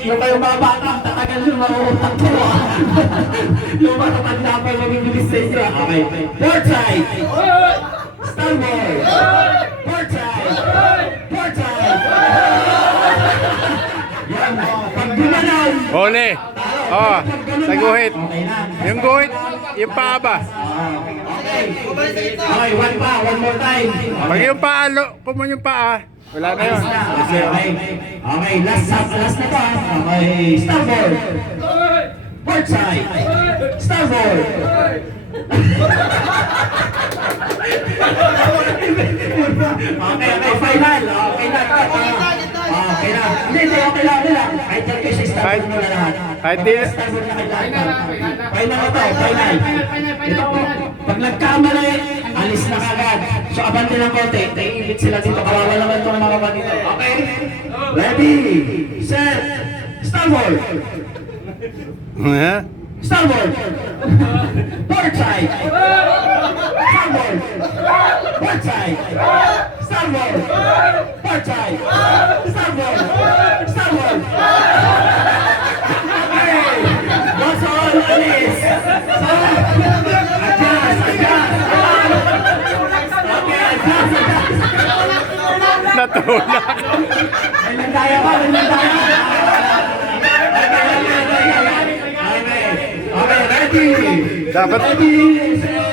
yung kayo mga bata, tatagal yung mga utak ko. Yung matatanda pa yung mabibilis sa inyo. Okay. Port side. Starboard. Port side. Port side. Yan. Pag gumalaw. Huli. Oh, sa guhit. Okay na. Yung guhit, yung paa ba? Okay. Okay, one more time. Pag yung paa, kumon yung paa, wala na yun. Okay, okay, last na to ah. Okay, starboard. Port side. Starboard. Okay, final. Okay na. Okay na. Hindi, okay lang. Kahit dyan kayo sa starboard mo na lahat. Kahit di, Starboard na kayo lahat. Final na to, final. Ito, pag nagkamali, alis na kagad. So, abante ng konti. Naiibit sila dito. Kawawa naman itong mga dito. Okay? Ready, set, starboard. ha? Starboard. Port side. Starboard. Port side. Starboard. Port side. Starboard. Starboard. Okay. That's all it is. So, adjust. Okay, adjust. Natulak. May nandaya ka. Okay, ready.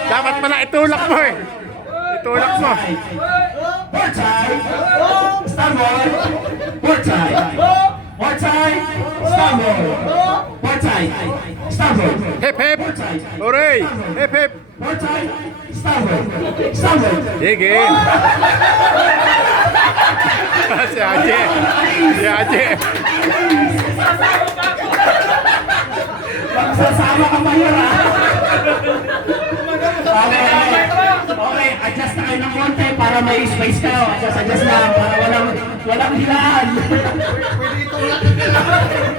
Dapat pala itulak mo eh. Itulak mo. Port side. Starboard. Port side. Port side. Starboard. Port side. Starboard. Hip hip. Hooray. Hip hip. Port side. Starboard. Starboard. Sige. Si Aje. Si Aje. Magsasama ka pa yun ha. Okay, adjust na kayo ng konti para may space kayo. Adjust na para walang hilaan.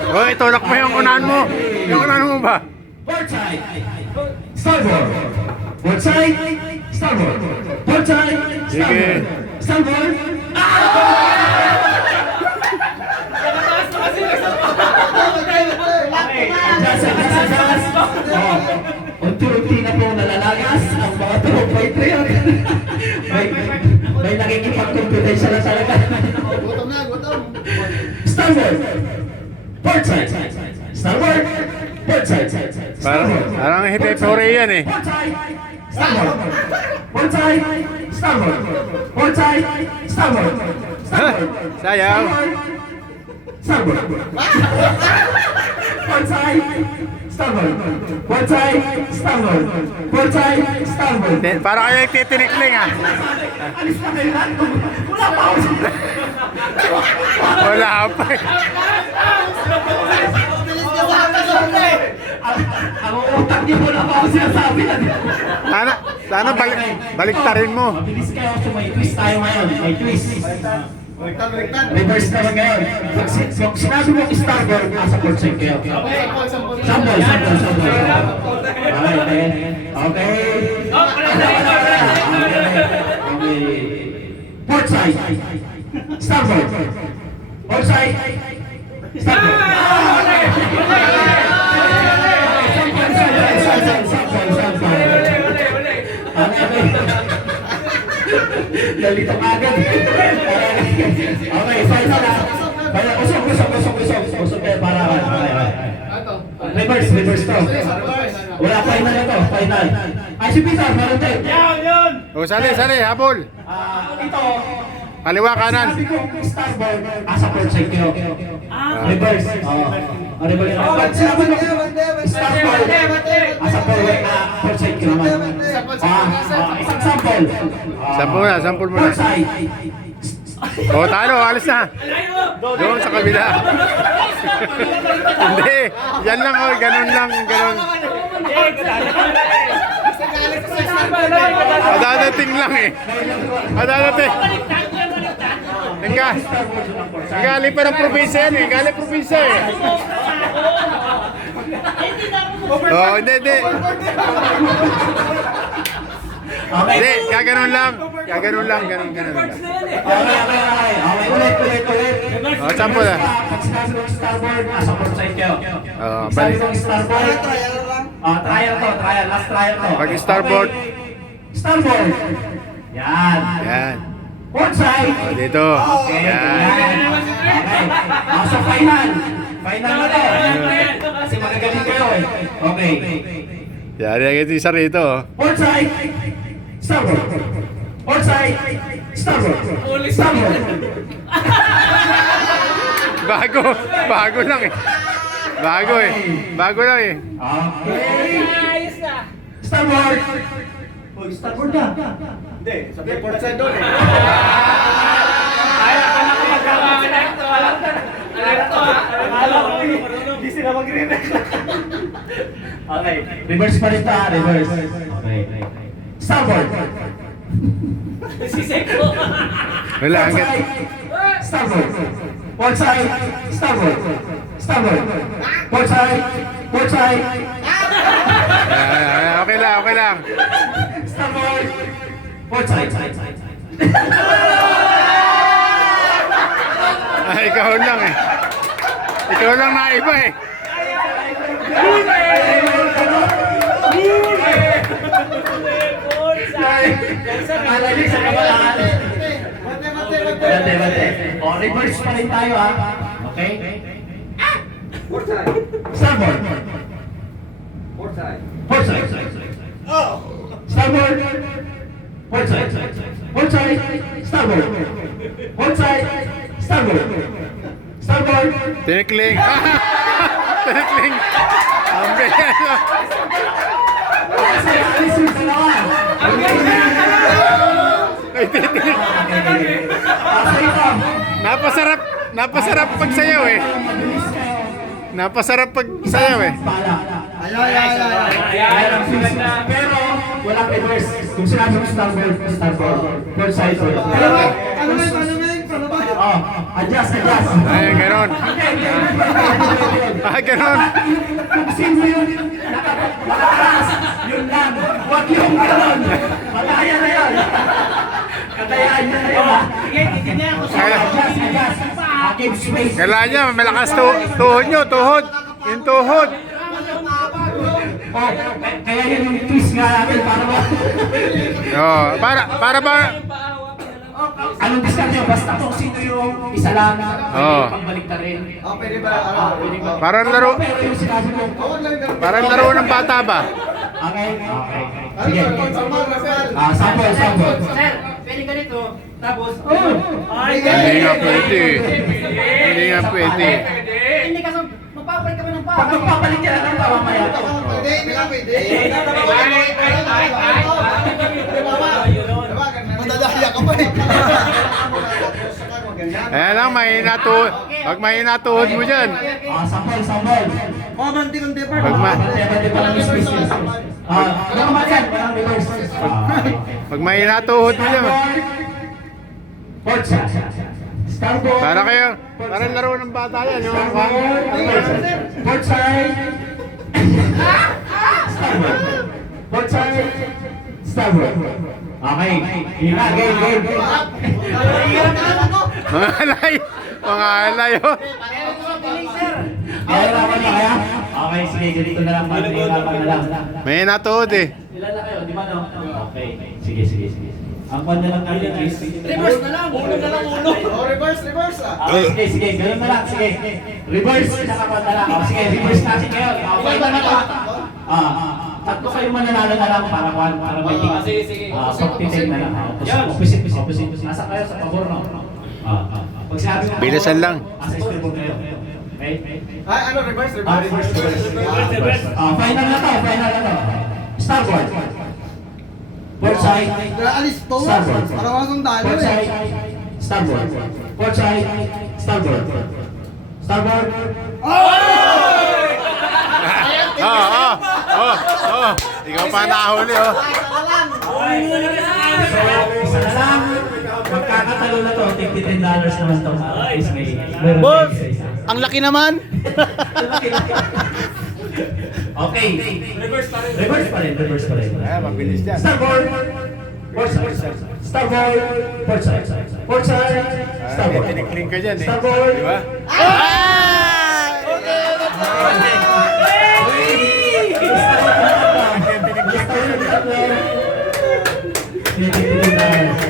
Oh, itulak mo yung unahan mo. Yung unahan mo ba? Port side. Starboard. Port side. Starboard. Port side. Sige. Starboard. Adjust. Unti-unti na po nalalagas ang mga tropa ito yan. May nakikipag-competition na talaga. Starboard. Port side. Starboard. Port side. Parang hip hip hooray yan eh. Port side. Starboard. Port side. Starboard. Port side. Starboard. Starboard. Sayang. Starboard. Port side. Starboard. Port side. Starboard. Port side. Starboard. Parang kayo nagtitinikling ah. Alis na kayo lahat. Wala pa ako. Wala pa eh. Ang utak niyo wala pa ako sinasabi na. Sana baliktarin mo. Mabilis kayo kasi may twist tayo ngayon. May twist. Reverse naman ngayon. Pag sinabi mo starboard, nasa port side kayo. Sample. Okay. Port side. Starboard. Port side. Starboard. Nalito agad. Okay, final na. Usok kayo para reverse to. Wala, final na to, final. Ay, si Peter, meron tayo. O, sali, habol. Ito, Kaliwa kanan. sabi ko, starboard, asa port side kayo. Reverse. Reverse. Pag sinabi mo, starboard, asa port side kayo naman. Isang sample. Sample muna. Port side. O, talo, alis na. Doon sa kabila. Hindi, yan lang, oh, ganun lang, ganun. Adadating lang eh. Adadating. Galing pa ng probinsya yan eh. Galing probinsya eh. Oh, hindi. Okay. Hindi, gaganon lang. Gaganon lang, ganon lang. Okay, ulit. Oh, sample ah. Pag sinabi mong starboard, nasa port side kayo. Oh, Sabi balik. mong starboard. Trial to. Last trial to. Pag starboard. Okay. Starboard. Yan. Yan. Port side. Oh, dito. Okay. Yan. Okay. So final. Final na to. Kasi magagaling kayo eh. Okay. Yan, yan isa rito. Oh. Port side. Starboard. Port side. Starboard. Starboard. Bago lang eh. Bago lang eh. Okay. Starboard. Hoy, starboard na. Hindi, sabi port side doon eh. Hindi sila mag-react. Okay. Reverse pa rin ta. Reverse. Okay. Starboard. Wala, Port hanggat. side. Starboard. Port side. Starboard. Starboard. Port side. Port side. Okay lang. Starboard. Port side. Ikaw lang eh. Ikaw lang na iba eh. Alali sa kabalaan. Bate. O, reverse pa rin tayo ha. Okay? Port side. Starboard. Port side. Port side. Starboard. Port side. Port side. Starboard. Port side. Starboard. Starboard. Tinikling. Tinikling. Ang bilis. Kasi alis yung dalawa. Ay, tinikling. Asa ito. Napasarap pagsayaw eh. Napasarap pagsayaw eh. Pala. Ayan. Pero walang reverse. Kung sinabi mo starboard. Port side. Ano nga? Oh, adjust. Ay, ganon. Ay, ganon. Kung sino yun, nakataas, yun lang. Huwag yung ganon. Mataya na yun. Katayaan nyo na yun. Adjust. Give space. Kailangan niya, malakas tuhod nyo, tuhod. Yung tuhod. Oh, kaya yun yung twist nga namin para ba? Oh, para ba? Anong discount nyo? Basta kung sino yung isa lang. Oo. Pagbalik na rin. Pwede ba? Pwede ba? Parang laro, Pero yung sinabi mo. parang laro ng bata ba? Okay. Sige. Sample. Sir, pwede ganito. Tapos, Hindi nga pwede. Hindi nga pwede. hindi kasi magpapalit ka ba ng Pag magpapalit ka na ng tama maya. Madadaya ka pa eh. Ayan lang, pag may natuhod mo dyan. Sample. Mamanti ng depart. Pag Bante pa lang yung space niya. Ano naman yan? Walang reverse. Pag may natuhod mo dyan. Port side. Starboard. Parang laro ng bata yan. Yung Port side. Starboard. Port side. Starboard. Okay. Game. mga alay. Mga alay. Oh. Nahirapan na kaya? Okay, sige. Ganito na lang. Nahirapan na lang. May natuhod eh. Ilan na kayo? Di ba no? Okay. Sige. Ang panda lang natin is... reverse na lang. Ulo na lang, ulo. Reverse ah. Okay, sige. Ganun na lang. Sige. Reverse. Saka panda lang. Sige, reverse natin kayo. Okay ba na to? Tatlo kayo mananalo na lang para may tingin. Sige. Pag-pitake na lang. Opposite. Nasa kayo sa pabor, no? Pag sinabi mo... Bilisan lang. Asa istorbo kayo. Okay? Ay, ano, reverse. Reverse. Final na to. Starboard. Port side. Alis po. Starboard. Para wala kang talo Port eh. side. Starboard. Port side. Starboard. Ikaw pa nahuli oh. Isa na lang. Magkakatalo na to. $10 naman to. Boss! Ang laki naman. Okay. Reverse pa rin. Mabilis yan. Starboard. Port side. Starboard. Port side. Port side. Starboard. Tinikling ka dyan eh. Starboard. Di ba? Tinikling.